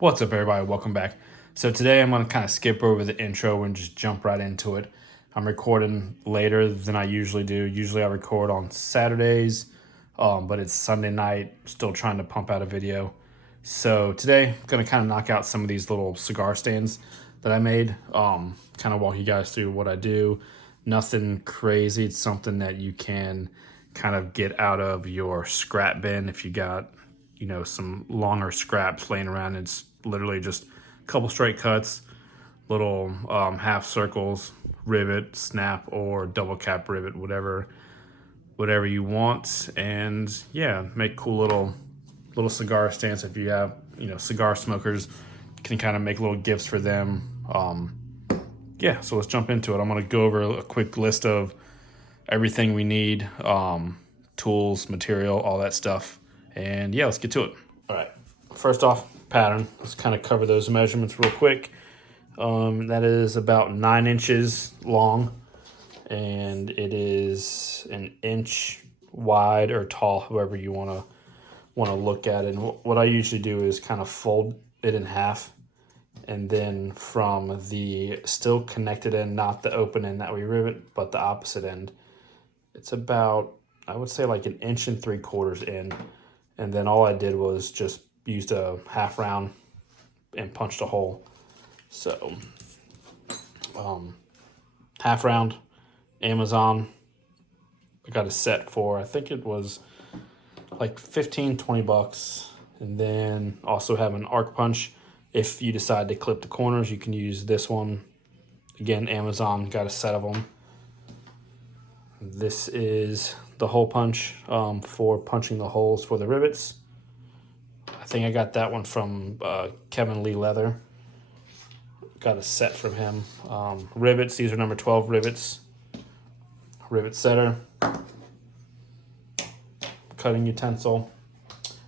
What's up, everybody? Welcome back. So today I'm going to kind of skip over the intro and just jump right into it. I'm recording later than I usually do. Usually I record on Saturdays, but it's Sunday night, still trying to pump out a video. So today I'm going to kind of knock out some of these little cigar stands that I made, kind of walk you guys through what I do. Nothing crazy. It's something that you can kind of get out of your scrap bin if you got some longer scraps laying around. It's literally just a couple straight cuts, little half circles, rivet, snap, or double cap rivet, whatever you want. And yeah, make cool little cigar stands. If you have cigar smokers, can kind of make little gifts for them. Yeah, so let's jump into it. I'm going to go over a quick list of everything we need, tools, material, all that stuff. And yeah, let's get to it. All right, first off, pattern. Let's kind of cover those measurements real quick. That is about 9 inches long, and it is an inch wide or tall, however you want to look at it. And what I usually do is kind of fold it in half, and then from the still connected end, not the open end that we rivet, but the opposite end, it's about, I would say, like 1 3/4 inches in. And then all I did was just used a half round and punched a hole. So half round, Amazon, I got a set for, I think it was like 15-20 bucks. And then also have an arc punch. If you decide to clip the corners, you can use this one. Again, Amazon, got a set of them. This is the hole punch for punching the holes for the rivets. I think I got that one from Kevin Lee Leather. Got a set from him. Rivets, these are number 12 rivets. Rivet setter. Cutting utensil.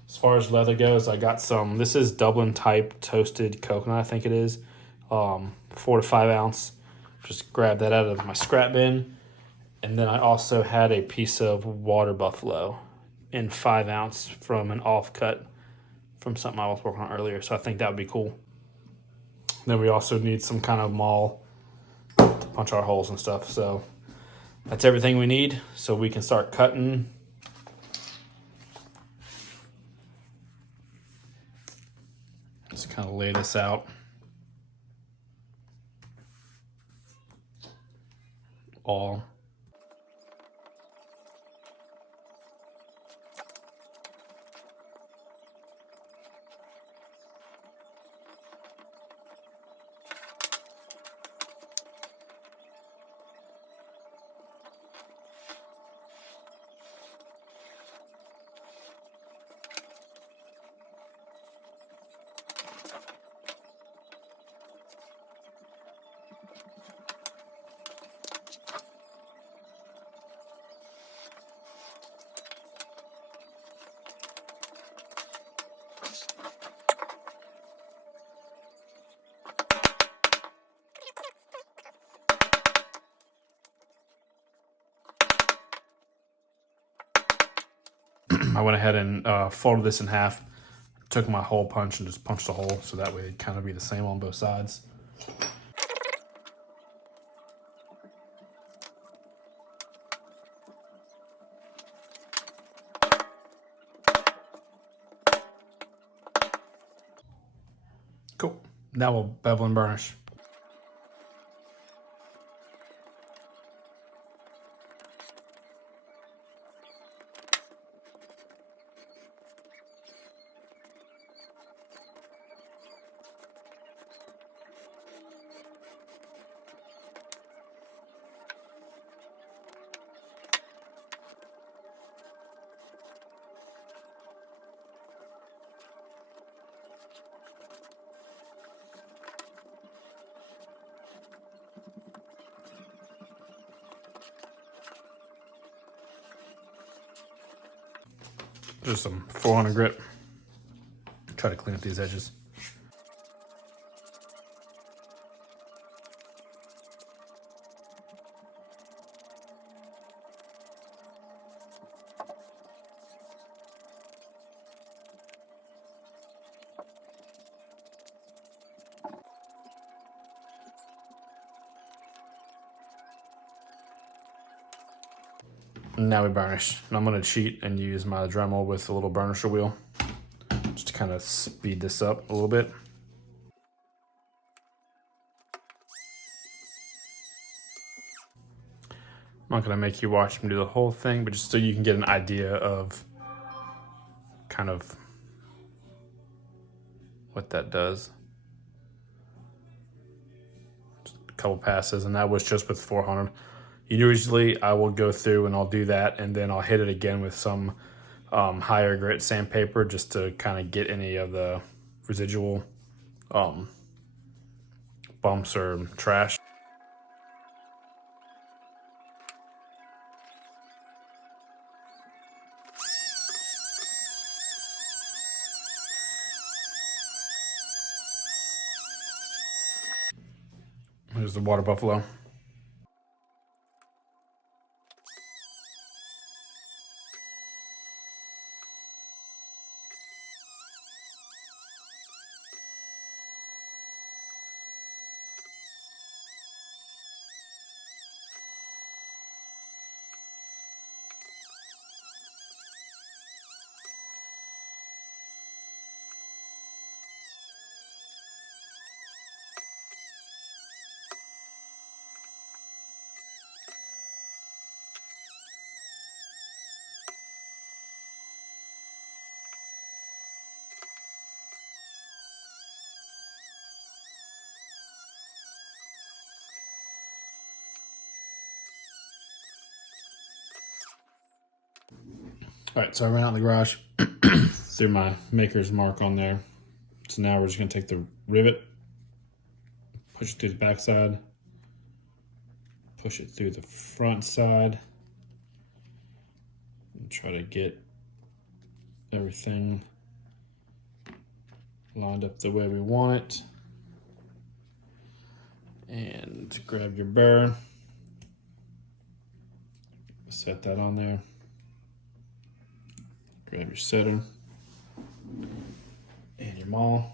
As far as leather goes, I got some, this is Dublin type toasted coconut, I think it is. 4 to 5 ounce. Just grab that out of my scrap bin. And then I also had a piece of water buffalo in 5 ounce from an offcut from something I was working on earlier. So I think that would be cool. Then we also need some kind of maul to punch our holes and stuff. So that's everything we need. So we can start cutting. Just kind of lay this out. All. I went ahead and folded this in half, took my hole punch and just punched a hole so that way it'd kind of be the same on both sides. Cool. Now we'll bevel and burnish. Just some 400 grit. Try to clean up these edges. Now we burnish. And I'm gonna cheat and use my Dremel with a little burnisher wheel just to kind of speed this up a little bit. I'm not gonna make you watch me do the whole thing, but just so you can get an idea of kind of what that does. Just a couple passes, and that was just with 400. Usually I will go through and I'll do that, and then I'll hit it again with some higher grit sandpaper just to kind of get any of the residual bumps or trash. There's the water buffalo. All right, so I ran out in the garage, threw my maker's mark on there. So now we're just gonna take the rivet, push it through the back side, push it through the front side, and try to get everything lined up the way we want it. And grab your burr, set that on there. Grab your setter and your maul.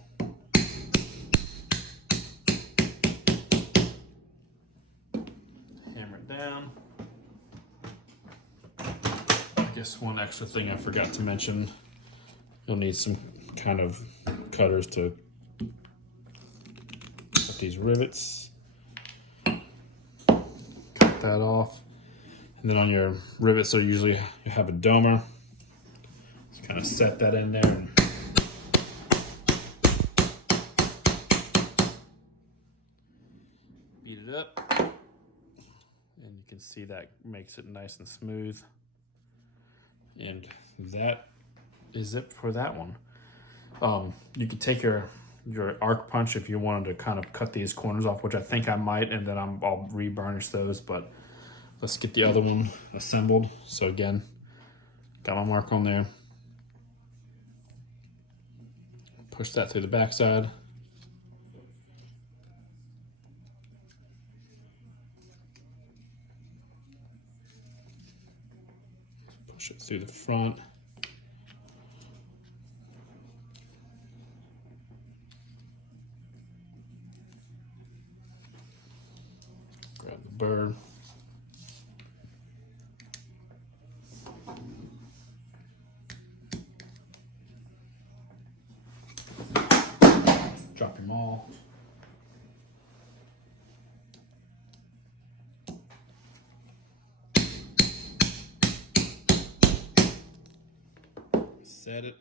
Hammer it down. I guess one extra thing I forgot to mention, you'll need some kind of cutters to cut these rivets. Cut that off. And then on your rivets, so usually you have a domer. Kind of set that in there and beat it up. And you can see that makes it nice and smooth. And that is it for that one. You could take your arc punch if you wanted to kind of cut these corners off, which I think I might, and then I'll re-burnish those, but let's get the other one assembled. So again, got my mark on there. Push that through the backside. Push it through the front. Grab the burr. Drop your maul. Set it.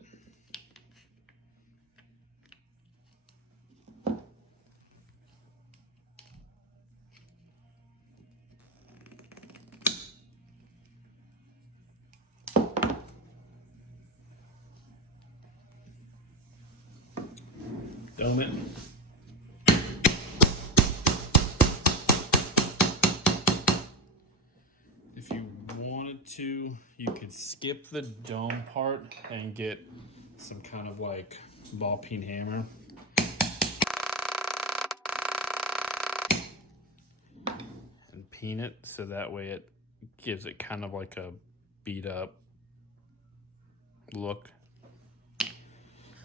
Dome it. If you wanted to, you could skip the dome part and get some kind of like ball peen hammer. And peen it so that way it gives it kind of like a beat up look.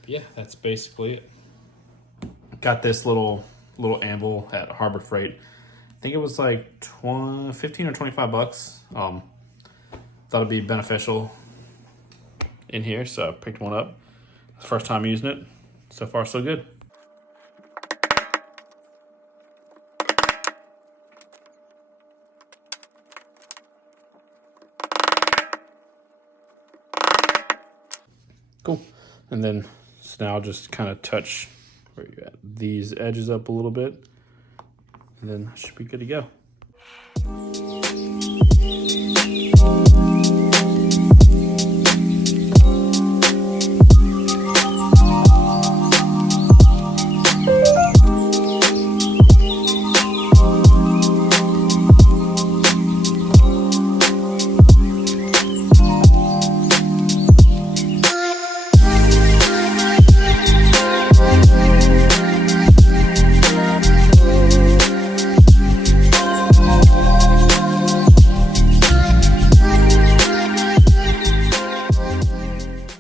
Yeah, that's basically it. Got this little anvil at Harbor Freight. I think it was like 15 or 25 bucks. thought it'd be beneficial in here, so I picked one up. First time using it. So far, so good. Cool. And then, so now I'll just kind of touch where you at these edges up a little bit, and then I should be good to go.